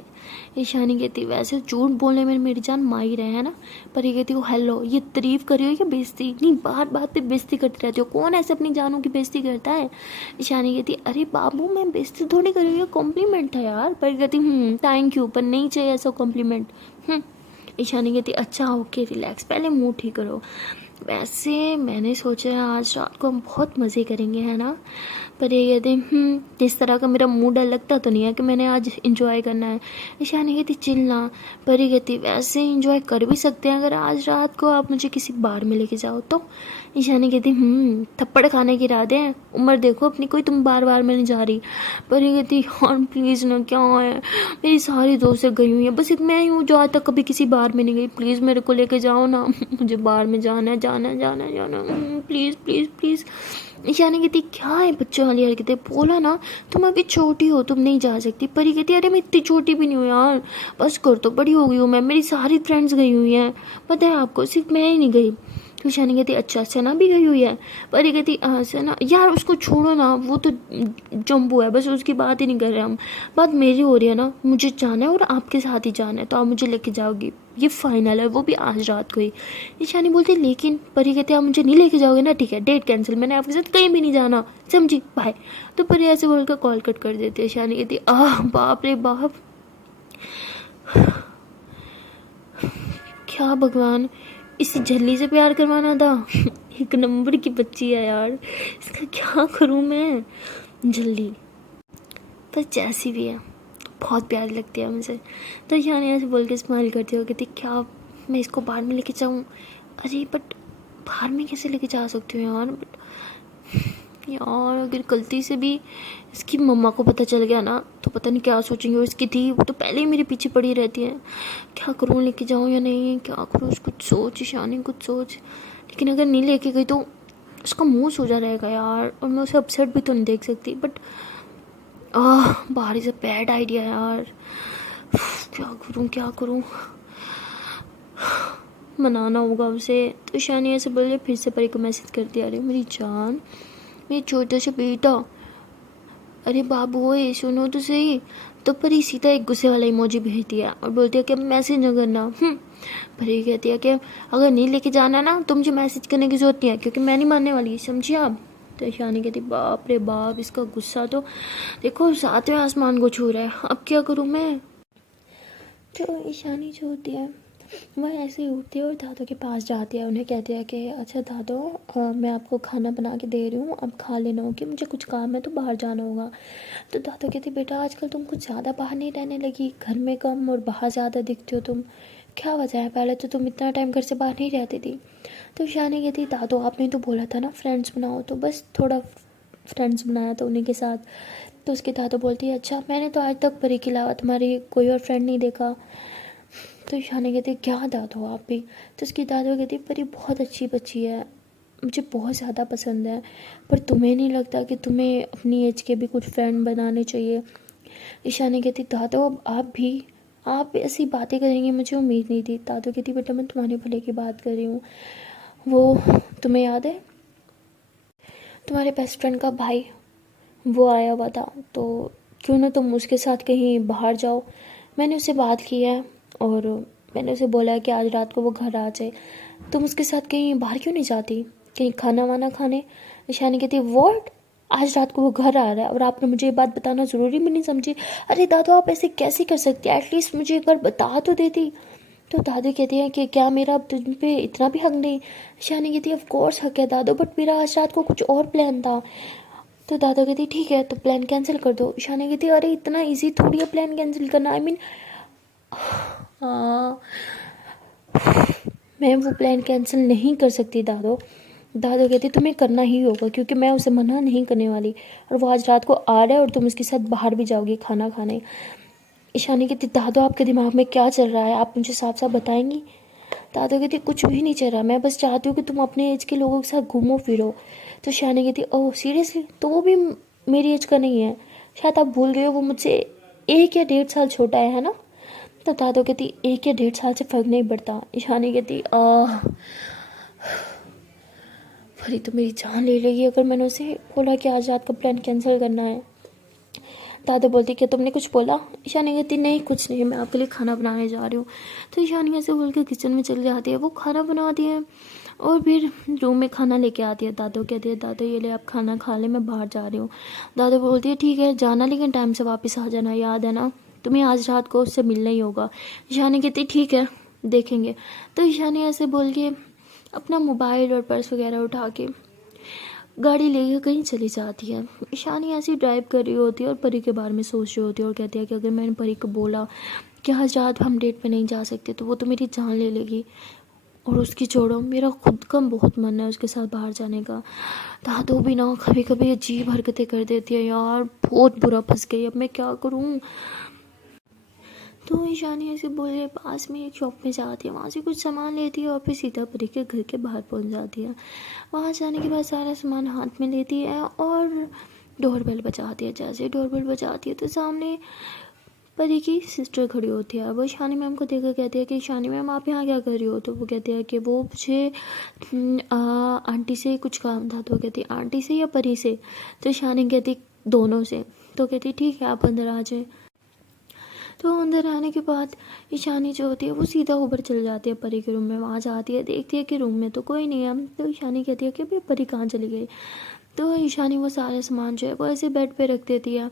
ईशानी कहती वैसे झूठ बोलने में मेरी जान माहिर है ना। परी कहती हो हेलो ये तारीफ कर रही हो या बेइज्जती? इतनी बार बात पे बेइज्जती करती रहती हो, कौन ऐसे अपनी जानों की बेइज्जती करता है? ईशानी कहती अरे बाबू मैं बेइज्जती थोड़ी कर रही हूँ, कॉम्प्लीमेंट था यार। परी कहती थैंक यू पर नहीं चाहिए ऐसा कॉम्प्लीमेंट। ईशानी कहती अच्छा ओके रिलैक्स पहले मुंह ठीक करो। वैसे मैंने सोचा आज रात को हम बहुत मज़े करेंगे है ना। पर ये कहते इस तरह का मेरा मूड लगता तो नहीं है कि मैंने आज इंजॉय करना है। ईशानी कहती चिल्ला। परी कहती वैसे इंजॉय कर भी सकते हैं अगर आज रात को आप मुझे किसी बार में लेके जाओ तो। ईशानी कहती थप्पड़ खाने की इरादे हैं, उम्र देखो अपनी कोई तुम बार बार में नहीं जा रही। परी कहती यार प्लीज़ ना क्या है मेरी सारी दोस्तें गई हुई हैं बस एक मैं ही हूँ जो आज तक कभी किसी बार में नहीं गई, प्लीज़ मेरे को लेके जाओ ना मुझे बार में जाना है जाना जाना जाना प्लीज़ प्लीज़ प्लीज़। ईशानी कहती क्या है बच्चों वाली हरकतें, बोला ना तुम अभी छोटी हो तुम नहीं जा सकती। परी कहती अरे मैं इतनी छोटी भी नहीं हूँ यार बस कर तो बड़ी हो गई हूँ मैं, मेरी सारी फ्रेंड्स गई हुई हैं पता है आपको सिर्फ मैं ही नहीं गई। तो ईशानी कहती अच्छा सना भी गई हुई है? परी कहती सना यार उसको छोड़ो ना वो तो जम्बू है बस उसकी बात ही नहीं कर रहे हम, बात मेरी हो रही है ना, मुझे जाना है और आपके साथ ही जाना है तो आप मुझे लेके जाओगी ये फाइनल है वो भी आज रात को ही। ईशानी बोलती लेकिन परी कहती आप मुझे नहीं लेके जाओगे ना, ठीक है डेट कैंसिल, मैंने आपके साथ कहीं भी नहीं जाना समझी बाय। तो परी ऐसे बोलकर कॉल कट कर देती है। ईशानी कहती बाप रे बाप क्या भगवान इसी झल्ली से प्यार करवाना था एक नंबर की बच्ची है यार, इसका क्या करूं मैं जल्दी, पर जैसी भी है बहुत प्यारी लगती है मुझे। तो ईशानी ऐसे बोल के स्माइल करती हो कहती क्या मैं इसको बाहर में लेके जाऊँ? अरे बट बाहर में कैसे लेके जा सकती हूँ यार, बट यार अगर गलती से भी इसकी मम्मा को पता चल गया ना तो पता नहीं क्या सोचेंगे, वो इसकी थी वो तो पहले ही मेरे पीछे पड़ी रहती है, क्या करूँ लेके जाऊँ या नहीं क्या करूँ कुछ सोच ईशानी कुछ सोच। लेकिन अगर नहीं लेके गई तो उसका मुंह सूजा रहेगा यार और मैं उसे अपसेट भी तो नहीं देख सकती, बट बाहर इज़ अ बैड आइडिया यार, क्या करूँ मनाना होगा उसे। तो ईशानी ऐसे बोले फिर से परी को मैसेज कर दिया अरे मेरी जान मेरे छोटे से बेटा, अरे बाबू ओए सुनो तो सही। तो परी सीधा एक गुस्से वाला इमोजी भेज दिया और बोलती है कि मैसेज न करना। परी कहती है कि अगर नहीं लेके जाना ना तो मुझे मैसेज करने की जरूरत नहीं है क्योंकि मैं नहीं मानने वाली समझिए आप। तो ईशानी कहती बाप रे बाप इसका गुस्सा तो देखो सातवें आसमान को छू रहा है, अब क्या करूँ मैं। तो ईशानी जो होती है वह ऐसे ही उठती है और दादू के पास जाती है, उन्हें कहती है कि अच्छा दादू मैं आपको खाना बना के दे रही हूँ अब खा लेना होगी, मुझे कुछ काम है तो बाहर जाना होगा। तो दादू कहती बेटा आजकल तुम कुछ ज़्यादा बाहर नहीं रहने लगी, घर में कम और बाहर ज़्यादा दिखती हो तुम, क्या वजह है? पहले तो तुम इतना टाइम घर से बाहर नहीं रहती थी। तो ईशानी कहती दादू आपने तो बोला था ना फ्रेंड्स बनाओ, तो बस थोड़ा फ्रेंड्स बनाया था उन्हीं के साथ। तो उसके दादू बोलती है अच्छा मैंने तो आज तक परी के अलावा तुम्हारी कोई और फ्रेंड नहीं देखा। तो ईशानी कहती क्या दादू आप भी? तो उसकी दादू कहती परी बहुत अच्छी बच्ची है मुझे बहुत ज़्यादा पसंद है, पर तुम्हें नहीं लगता कि तुम्हें अपनी एज के भी कुछ फ्रेंड बनाने चाहिए? ईशानी कहती दादू अब आप ऐसी बातें करेंगे मुझे उम्मीद नहीं थी। दादू कहती बेटा मैं तुम्हारे भले की बात कर रही हूँ, वो तुम्हें याद है तुम्हारे बेस्ट फ्रेंड का भाई वो आया हुआ था, तो क्यों ना तुम उसके साथ कहीं बाहर जाओ। मैंने उससे बात की है और मैंने उसे बोला है कि आज रात को वो घर आ जाए, तुम उसके साथ कहीं बाहर क्यों नहीं जाती कहीं खाना वाना खाने? ईशानी कहती व्हाट आज रात को वो घर आ रहा है और आपने मुझे ये बात बताना ज़रूरी भी नहीं समझी। अरे दादू आप ऐसे कैसे कर सकती है, एटलीस्ट मुझे एक बार बता तो देती। तो दादू कहती हैं कि क्या मेरा अब तुम पे इतना भी हक नहीं। ईशानी कहती है ऑफ कोर्स हक है दादू, बट मेरा आज रात को कुछ और प्लान था। तो दादा कहती ठीक है तो प्लान कैंसिल कर दो। ईशानी कहती अरे इतना इजी थोड़ी है प्लान कैंसिल करना, आई मीन हाँ मैं वो प्लान कैंसिल नहीं कर सकती दादो। दादा कहती तुम्हें करना ही होगा क्योंकि मैं उसे मना नहीं करने वाली, और वो आज रात को आ रहा है और तुम उसके साथ बाहर भी जाओगी खाना खाने। ईशानी कहती दादो आपके दिमाग में क्या चल रहा है, आप मुझे साफ साफ बताएंगी। दादा कहती कुछ भी नहीं चल रहा, मैं बस चाहती हूँ कि तुम अपने एज के लोगों के साथ घूमो फिरो। तो ईशानी कहती ओह सीरियसली, तो वो भी मेरी एज का नहीं है, शायद आप भूल गए हो वो मुझसे 1 या 1.5 साल छोटा है ना। तो दादो कहती 1 या 1.5 साल से फ़र्क नहीं पड़ता। ईशानी कहती परी तो मेरी जान ले लेगी अगर मैंने उसे बोला कि आज रात का प्लान कैंसिल करना है। दादा बोलती क्या तुमने कुछ बोला। ईशानी कहती नहीं कुछ नहीं, मैं आपके लिए खाना बनाने जा रही हूँ। तो ईशानी ऐसे बोल के किचन में चली जाती है, वो खाना बनाती है और फिर रूम में खाना लेके आती है। दादो कहती है दादो ये ले आप खाना खा ले, मैं बाहर जा रही हूँ। दादो बोलती है ठीक है जाना, लेकिन टाइम से वापस आ जाना, याद है ना तुम्हें आज रात को उससे मिलना ही होगा। ईशानी कहती ठीक है देखेंगे। तो ईशानी ऐसे बोल के अपना मोबाइल और पर्स वगैरह उठा के गाड़ी लेके कहीं चली जाती है। ईशानी ऐसी ड्राइव कर रही होती है और परी के बारे में सोच रही होती है और कहती है कि अगर मैंने परी को बोला कि आज रात हम डेट पे नहीं जा सकते तो वो तो मेरी जान ले लेगी, और उसकी छोड़ो मेरा खुद का बहुत मन है उसके साथ बाहर जाने का। दादू भी ना कभी कभी अजीब हरकतें कर देती है यार, बहुत बुरा फंस गई, अब मैं क्या करूँ। तो ईशानी ऐसे बोले पास में एक शॉप में जाती है, वहाँ से कुछ सामान लेती है और फिर सीधा परी के घर के बाहर पहुँच जाती है। वहाँ जाने के बाद सारा सामान हाथ में लेती है और डोरबेल बजाती है। जैसे डोरबेल बजाती है तो सामने परी की सिस्टर खड़ी होती है। वो ईशानी मैम को देखकर कहती है कि ईशानी मैम आप यहाँ क्या कर रही हो। तो वो कहती है कि वो मुझे आंटी से कुछ काम था। तो वो कहती आंटी से या परी से। तो ईशानी कहती दोनों से। तो कहती ठीक है आप अंदर आ जाए। तो अंदर आने के बाद ईशानी जो होती है वो सीधा ऊपर चली जाती है परी के रूम में। वहाँ जाती है देखती है कि रूम में तो कोई नहीं है। तो ईशानी कहती है कि अभी परी कहाँ चली गई। तो ईशानी वो सारा सामान जो है वो ऐसे बेड पे रख देती है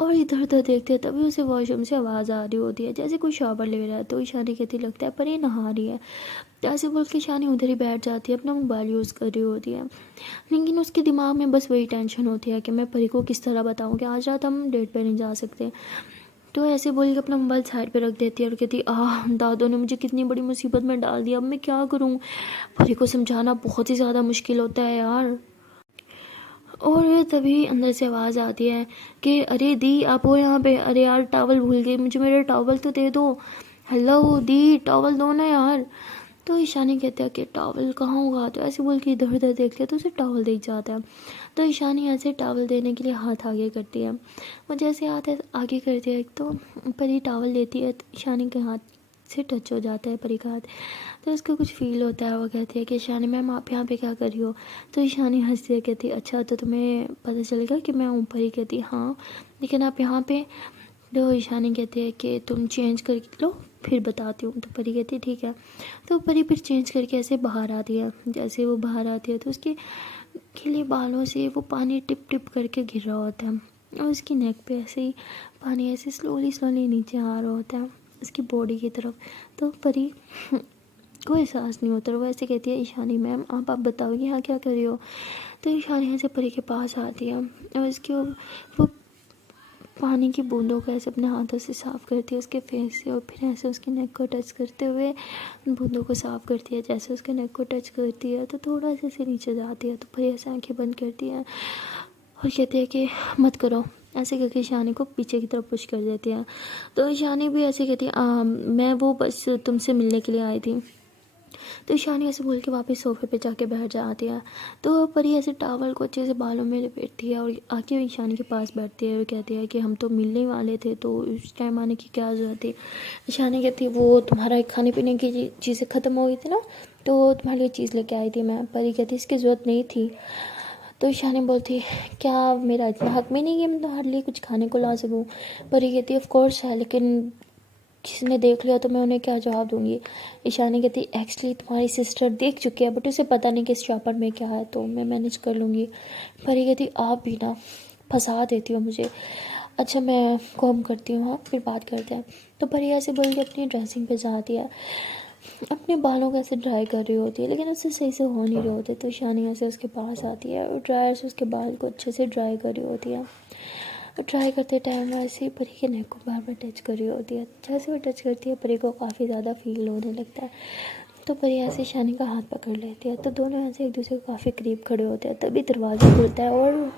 और इधर उधर देखते हैं। तभी उसे वॉशरूम से आवाज़ आ रही होती है जैसे कोई शावर ले रहा है। तो ईशानी कहती लगता है परी नहा रही है। ऐसे बोल के ईशानी उधर ही बैठ जाती है, अपना मोबाइल यूज़ कर रही होती है। लेकिन उसके दिमाग में बस वही टेंशन होती है कि मैं परी को किस तरह बताऊँ कि आज रात हम डेट पर नहीं जा सकते। तो ऐसे बोल के अपना मोबाइल साइड पे रख देती है और कहती दादू ने मुझे कितनी बड़ी मुसीबत में डाल दिया, अब मैं क्या करूँ। परी को समझाना बहुत ही ज़्यादा मुश्किल होता है यार। और तभी अंदर से आवाज़ आती है कि अरे दी आप हो यहाँ पे, अरे यार टॉवल भूल गई, मुझे मेरा टॉवल तो दे दो। हेलो दी टॉवल दो ना यार। तो ईशानी कहते हैं कि टॉवल कहाँ होगा। तो ऐसे बोल के इधर उधर देख लिया तो उसे टॉवल दिख जाता है। तो ईशानी ऐसे टॉवल देने के लिए हाथ आगे करती है। वो जैसे हाथ आगे करती है तो परी टॉवल लेती है तो ईशानी के हाथ से टच हो जाता है परी का हाथ। तो उसको कुछ फील होता है। वो कहती है कि ईशानी मैम आप यहाँ पे क्या कर रही हो। तो ईशानी हंसती है कहती अच्छा तो तुम्हें पता चलेगा कि मैं हूँ। परी कहती हाँ लेकिन आप यहाँ पे। तो ईशानी कहती है कि तुम चेंज कर लो फिर बताती हूँ। तो परी कहती है ठीक है। तो परी फिर चेंज करके ऐसे बाहर आती है। जैसे वो बाहर आती है तो उसके खिले बालों से वो पानी टिप टिप करके गिर रहा होता है और उसकी नेक पे ऐसे ही पानी ऐसे स्लोली स्लोली नीचे आ रहा होता है उसकी बॉडी की तरफ। तो परी कोई एहसास नहीं होता। वो ऐसे कहती है ईशानी मैम आप बताओगे यहाँ क्या कर रही हो। तो ईशानी ऐसे परी के पास आती है और उसकी वो पानी की बूंदों को ऐसे अपने हाथों से साफ़ करती है उसके फेस से, और फिर ऐसे उसके नेक को टच करते हुए बूंदों को साफ़ करती है। जैसे उसके नेक को टच करती है तो थोड़ा सा ऐसे नीचे जाती है। तो परी ऐसे आँखें बंद करती है और कहती है कि मत करो। ऐसे करके ईशानी को पीछे की तरफ पुश कर देती है। तो ईशानी भी ऐसे कहती है मैं वो बस तुमसे मिलने के लिए आई थी। तो ईशानी ऐसे बोल के वापस सोफे पे जाके बैठ जाती है। तो परी ऐसे टावल को अच्छे से बालों में लपेटती है और आके ईशानी के पास बैठती है और कहती है कि हम तो मिलने ही वाले थे तो उस टाइम आने की क्या ज़रूरत थी। ईशानी कहती है वो तुम्हारा खाने पीने की चीज़ें ख़त्म हो गई थी ना तो तुम्हारे लिए चीज़ लेके आई थी मैं। परी कहती इसकी ज़रूरत नहीं थी। तो ईशानी बोलती क्या मेरा इतना हक में नहीं है मैं तुम्हारे लिए कुछ खाने को ला सकूँ। परी कहती ऑफ कोर्स है लेकिन किसी ने देख लिया तो मैं उन्हें क्या जवाब दूंगी। ईशानी कहती एक्चुअली तुम्हारी सिस्टर देख चुकी है बट उसे पता नहीं कि इस शॉपर में क्या है, तो मैं मैनेज कर लूँगी। परी कहती आप भी ना फंसा देती हो मुझे। अच्छा मैं कॉम करती हूँ, हाँ फिर बात करते हैं। तो परी ऐसे बोल के अपनी ड्रेसिंग पे जाती है, अपने बालों को ऐसे ड्राई कर रही होती है लेकिन उससे सही से हो नहीं रहे होते। तो ईशानी ऐसे उसके पास आती है और ड्रायर से उसके बाल को अच्छे से ड्राई कर रही होती है। ट्राई करते टाइम वैसे ही परी के नेक को बार बार टच कर रही होती है। जैसे वो टच करती है परी को काफ़ी ज़्यादा फील होने लगता है। तो परी ऐसे ईशानी का हाथ पकड़ लेती है, तो दोनों ऐसे एक दूसरे को काफ़ी करीब खड़े होते हैं। तभी दरवाज़ा खुलता है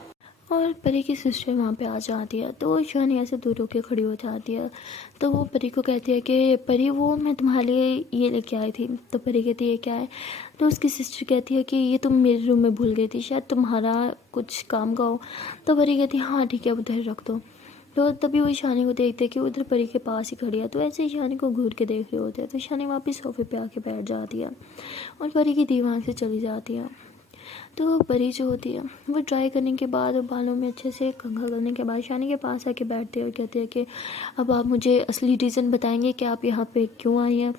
और परी की सिस्टर वहाँ पे आ जाती है। तो ईशानी ऐसे दूर होकर खड़ी हो जाती है। तो वो परी को कहती है कि परी वो मैं तुम्हारे लिए ये लेके आई थी। तो परी कहती है क्या है। तो उसकी सिस्टर कहती है कि ये तुम मेरे रूम में भूल गई थी, शायद तुम्हारा कुछ काम का हो। तो परी कहती है हाँ ठीक है उधर रख दो। तो तभी वो ईशानी को देखते हैं कि उधर परी के पास ही खड़ी है। तो ऐसे ईशानी को घूर के देख रहे होते हैं। तो ईशानी वापस सोफे पे आके बैठ जाती है और परी की दीवार से चली जाती है। तो परी जो होती है वो ट्राई करने के बाद बालों में अच्छे से कंघा करने के बाद ईशानी के पास आके बैठते हैं और कहते हैं कि अब आप मुझे असली रीज़न बताएंगे कि आप यहाँ पे क्यों आई हैं।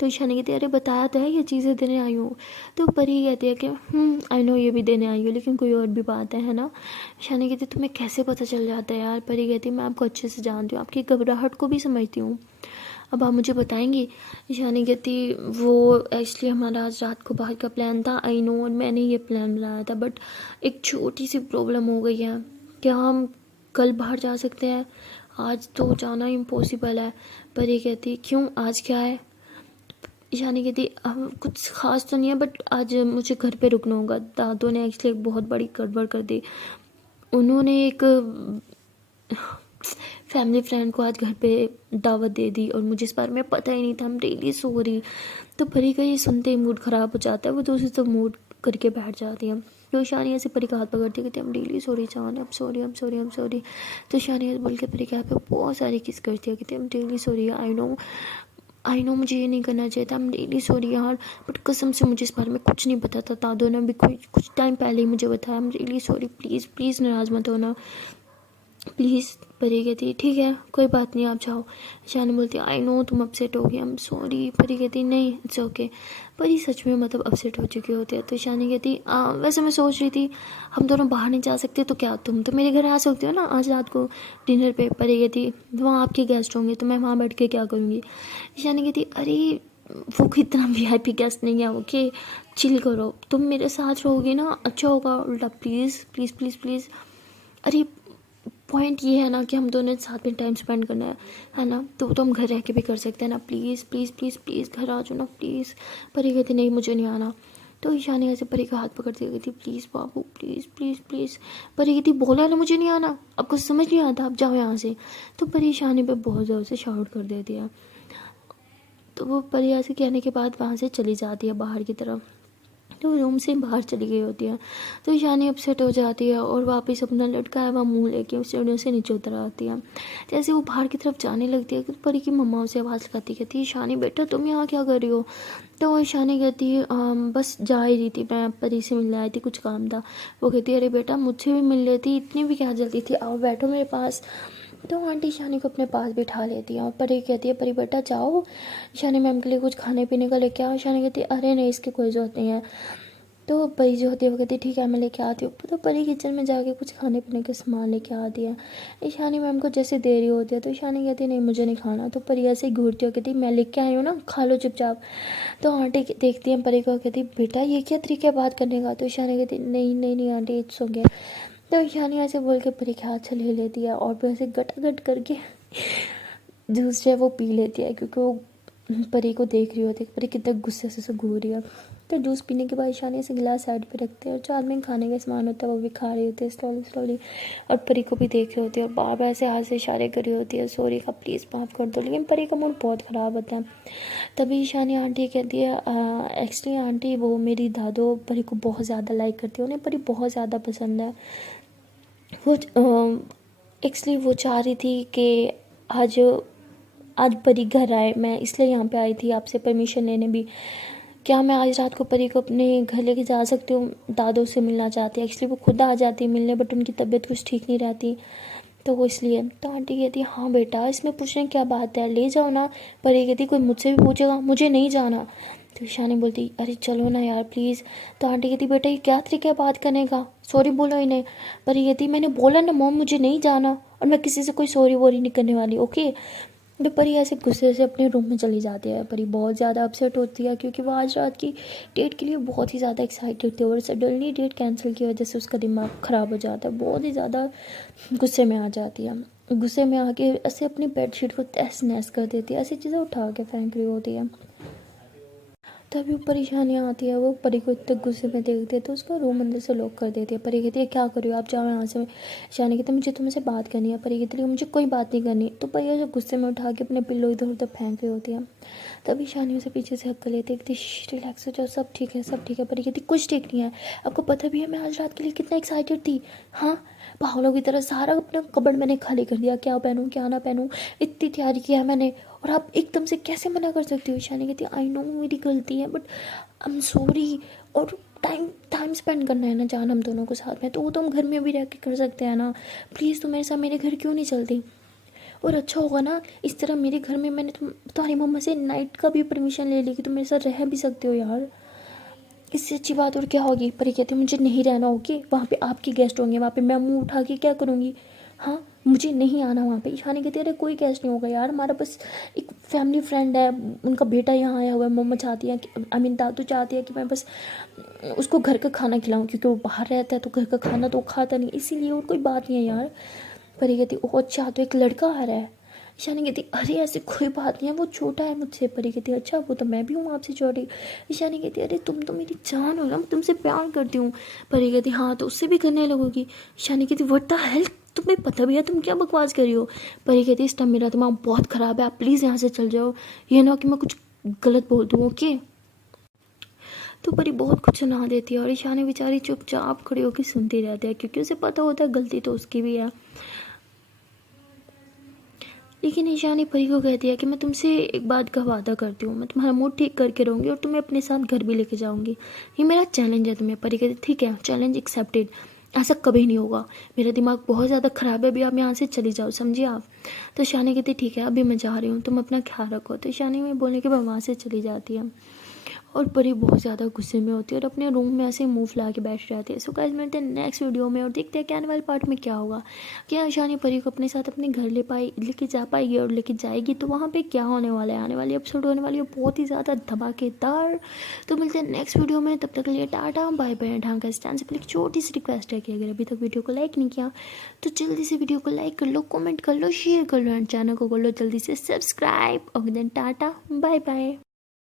तो ईशानी कहती है अरे बताया तो है ये चीज़ें देने आई हूँ। तो परी कहती है कि आई नो ये भी देने आई हूँ लेकिन कोई और भी बात है ना। ईशानी कहती है तुम्हें कैसे पता चल जाता है यार। परी कहती है मैं आपको अच्छे से जानती हूँ, आपकी घबराहट को भी समझती हूँ, अब आप मुझे बताएंगी। ईशानी कहती वो एक्चुअली हमारा आज रात को बाहर का प्लान था, आई नो, और मैंने ये प्लान बनाया था बट एक छोटी सी प्रॉब्लम हो गई है। क्या हम कल बाहर जा सकते हैं? आज तो जाना इम्पॉसिबल है। परी कहती क्यों, आज क्या है? ईशानी कहती कुछ ख़ास तो नहीं है बट आज मुझे घर पे रुकना होगा। दादू ने एक्चुअली एक बहुत बड़ी गड़बड़ कर दी। उन्होंने एक फैमिली फ्रेंड को आज घर पे दावत दे दी और मुझे इस बारे में पता ही नहीं था। I'm really sorry। तो परी का ये सुनते ही मूड ख़राब हो जाता है, वो दूसरी तो मूड करके बैठ जाती है। तो ईशानी ऐसे परी का हाथ पकड़ती है, कहती है I'm really sorry जान, I'm sorry I'm sorry I'm sorry। तो ईशानी ऐसे बोल के परी के हाथ पे बहुत सारी किस करती है, कहती है I'm really sorry, I know मुझे ये नहीं करना चाहिए था, I'm really sorry यार, बट कसम से मुझे इस बारे में कुछ नहीं पता था। दादू ने भी कुछ टाइम पहले ही मुझे बताया। I'm really sorry, please please नाराज़ मत होना प्लीज़। परी कहती है ठीक है कोई बात नहीं आप जाओ। ईशानी बोलती है आई नो तुम अपसेट हो गई, आई एम सॉरी। परी कहती नहीं इट्स ओके। परी सच में मतलब अपसेट हो चुकी होती है। तो ईशानी कहती वैसे मैं सोच रही थी हम दोनों बाहर नहीं जा सकते तो क्या तुम तो मेरे घर आ सकते हो ना आज रात को डिनर पे। परी कहती वहाँ आपके गेस्ट होंगे तो मैं वहाँ बैठ के क्या करूँगी। ईशानी कहती अरे वो कितना VIP गेस्ट नहीं है, ओके चिल करो, तुम मेरे साथ रहोगी ना अच्छा होगा उल्टा, प्लीज़ प्लीज़ प्लीज़ प्लीज़। अरे पॉइंट ये है ना कि हम दोनों साथ में टाइम स्पेंड करना है ना, तो हम घर रह के भी कर सकते हैं ना, प्लीज़ प्लीज़ प्लीज़ प्लीज़ घर आ जाओ ना प्लीज़। परी कहती नहीं मुझे नहीं आना। तो ईशानी ऐसे परी का हाथ पकड़ती कहती please Babu please please please. परी कहती बोला ना मुझे नहीं आना, आपको समझ नहीं आता, आप जाओ यहाँ से। तो परी ईशानी पे बहुत ज़ोर से शाउट कर देती है। तो वो परी ऐसे कहने के बाद वहाँ से चली जाती है बाहर की तरफ। तो रूम से बाहर चली गई होती है। तो ईशानी अपसेट हो जाती है और वापस अपना लटका हुआ मुंह लेके उस सीढ़ियों से नीचे उतर आती है। जैसे वो बाहर की तरफ जाने लगती है तो परी की मम्मा उसे आवाज़ लगाती कहती है ईशानी बेटा तुम यहाँ क्या कर रही हो। तो ईशानी कहती है बस जा ही रही थी, मैं परी से मिलने आई थी, कुछ काम था। वो कहती है अरे बेटा मुझसे भी मिल लेती, इतनी भी क्या जल्दी थी, आओ बैठो मेरे पास। तो आंटी ईशानी को अपने पास बिठा लेती है और परी कहती है परी बेटा जाओ ईशानी मैम के लिए कुछ खाने पीने का लेके आओ। ईशानी कहती है अरे नहीं इसकी कोई ज़रूरत नहीं है। तो परी जो होती है वो कहती है ठीक है मैं लेके आती हूँ। तो परी किचन में जाके कुछ खाने पीने का सामान लेके आती है। ईशानी मैम को जैसे दे रही होती है तो ईशानी कहती है नहीं मुझे नहीं खाना। तो परी ऐसे ही घूरती है, कहती मैं लेके आई हूँ ना खा लो चुपचाप। तो आंटी देखती है परी को, कहती बेटा ये क्या तरीका है बात करने का। तो ईशानी कहती नहीं नहीं नहीं आंटी इट्स ओके। तो ईशानी ऐसे बोल के परी के हाथ से ले लेती है और फिर ऐसे गटागट करके जूस जो है वो पी लेती है, क्योंकि वो परी को देख रही होती है परी कितना गुस्से से घूर रही है। तो जूस पीने के बाद ईशानी से गिलास साइड पे रखते हैं और चार में खाने का सामान होता है वो भी खा रही होती है स्लोली स्लोली। और परी को भी देख रही होती है और बार बार ऐसे हाथ से इशारे कर रही होती है सॉरी का प्लीज़ माफ़ कर दो। लेकिन परी का मूड बहुत ख़राब होता है। तभी ईशानी आंटी कहती है एक्चुअली आंटी वो मेरी दादो परी को बहुत ज़्यादा लाइक करती है, उन्हें परी बहुत ज़्यादा पसंद है। वो एक्चुअली वो चाह रही थी कि आज परी घर आए, मैं इसलिए यहाँ पे आई थी आपसे परमिशन लेने भी। क्या मैं आज रात को परी को अपने घर लेके जा सकती हूँ? दादो से मिलना चाहती है। एक्चुअली वो खुद आ जाती है मिलने बट उनकी तबीयत कुछ ठीक नहीं रहती। तो वो इसलिए तो आंटी कहती हाँ बेटा इसमें पूछने क्या बात है, ले जाओ ना। पर ये कहती कोई मुझसे भी पूछेगा, मुझे नहीं जाना। तो ईशानी बोलती अरे चलो ना यार प्लीज़। तो आंटी कहती बेटा ये क्या तरीका है बात करने का, सॉरी बोलो इन्हें। पर ये कहती मैंने बोला ना मॉम मुझे नहीं जाना, और मैं किसी से कोई सॉरी वॉरी नहीं करने वाली, ओके। तो परी ऐसे गुस्से से अपने रूम में चली जाती है। परी बहुत ज़्यादा अपसेट होती है क्योंकि वो आज रात की डेट के लिए बहुत ही ज़्यादा एक्साइटेड थी, और सडनली डेट कैंसिल की वजह से उसका दिमाग ख़राब हो जाता है, बहुत ही ज़्यादा गुस्से में आ जाती है। गुस्से में आके ऐसे अपनी बेडशीट को तहस नहस कर देती है, ऐसी चीज़ें उठा के फेंक रही होती है। तभी वो परेशानियाँ आती है, वो परी को इतने गुस्से में देखती है तो उसका रूम अंदर से लॉक कर देती है। परी कहती है क्या करो आप, जाओ यहाँ से। ईशानी कहती है मुझे तुमसे बात करनी है। परी कहती है मुझे कोई बात नहीं करनी। तो परी उसे गुस्से में उठा के अपने पिल्लो इधर उधर फेंक रही होती है। तभी ईशानी उसे पीछे से हक कर लेती है, कहती रिलैक्स हो जाओ, सब ठीक है सब ठीक है। परी कहती कुछ ठीक नहीं है, आपको पता भी है मैं आज रात के लिए कितना एक्साइटेड थी। हाँ पागलों की तरह सारा अपना कबर्ड मैंने खाली कर दिया, क्या पहनूँ क्या ना पहनूँ, इतनी तैयारी किया है मैंने, और आप एकदम से कैसे मना कर सकती हो। ईशानी कहती है आई नो मेरी गलती है बट आई एम सॉरी, और टाइम टाइम स्पेंड करना है ना जान हम दोनों को साथ में, तो वो तो हम घर में भी रह के कर सकते हैं ना, प्लीज़ तुम मेरे साथ मेरे घर क्यों नहीं चलती। और अच्छा होगा ना इस तरह मेरे घर में मैंने तुम्हारी मम्मा से नाइट का भी परमिशन ले ली कि तुम मेरे साथ रह भी सकते हो यार, इससे अच्छी बात और क्या होगी। पर ये कहती मुझे नहीं रहना, ओके वहाँ पे आपके गेस्ट होंगे, वहाँ पे मैं मुंह उठा के क्या करूँगी। हाँ मुझे नहीं आना वहाँ पे। ईशानी कहती है अरे कोई गेस्ट नहीं होगा यार, हमारा बस एक फैमिली फ्रेंड है, उनका बेटा यहाँ आया हुआ है, मम्मा चाहती है कि आई मीन दादू चाहती है कि मैं बस उसको घर का खाना खिलाऊँ, क्योंकि वो बाहर रहता है तो घर का खाना तो वो खाता नहीं, इसीलिए और कोई बात नहीं है यार। पर ये कहती ओह अच्छा तो एक लड़का आ रहा है। ईशानी कहती अरे ऐसी कोई बात नहीं है, वो छोटा है मुझसे। परी कहती अच्छा वो तो मैं भी हूँ आपसे छोटी। ईशानी कहती अरे तुम तो मेरी जान हो ना, मैं तुमसे प्यार करती हूँ। परी कहती हाँ तो उससे भी करने लगोगी। ईशानी कहती व्हाट द हेल, तुम्हें पता भी है तुम क्या बकवास कर रही हो। परी कहती इस टाइम मेरा दिमाग बहुत ख़राब है, आप प्लीज़ यहाँ से चल जाओ, ये ना कि मैं कुछ गलत बोल दूँ, ओके। तो परी बहुत कुछ सुना देती है और ईशानी बेचारी चुपचाप खड़ी होकर सुनती रहती है, क्योंकि उसे पता होता है गलती तो उसकी भी है। लेकिन ईशानी परी को कहती है कि मैं तुमसे एक बात का वादा करती हूँ, मैं तुम्हारा मूड ठीक करके रहूँगी और तुम्हें अपने साथ घर भी लेके जाऊँगी, ये मेरा चैलेंज है तुम्हें। परी कहती ठीक है चैलेंज एक्सेप्टेड, ऐसा कभी नहीं होगा, मेरा दिमाग बहुत ज़्यादा ख़राब है, अभी आप यहाँ से चली जाओ समझिए आप। तो ईशानी कहती ठीक है अभी मैं जा रही हूँ, तुम अपना ख्याल रखो। तो ईशानी में बोलने के बाद वहाँ से चली जाती है और परी बहुत ज़्यादा गुस्से में होती है और अपने रूम में ऐसे मुंह फुला के बैठ जाती है। सो गाइस मिलते हैं नेक्स्ट वीडियो में और देखते हैं कि आने वाले पार्ट में क्या होगा, क्या ईशानी परी को अपने साथ अपने घर लेके जा पाएगी और लेके जाएगी, तो वहाँ पे क्या होने वाला है, आने वाली एपिसोड होने वाली है बहुत ही ज़्यादा धमाकेदार। तो मिलते हैं नेक्स्ट वीडियो में, तब तक के लिए टाटा बाय बाय। ढंग का स्टैंड से एक छोटी सी रिक्वेस्ट है कि अगर अभी तक वीडियो को लाइक नहीं किया तो जल्दी से वीडियो को लाइक कर लो, कमेंट कर लो, शेयर कर लो एंड चैनल को कर लो जल्दी से सब्सक्राइब। और देन टाटा बाय बाय।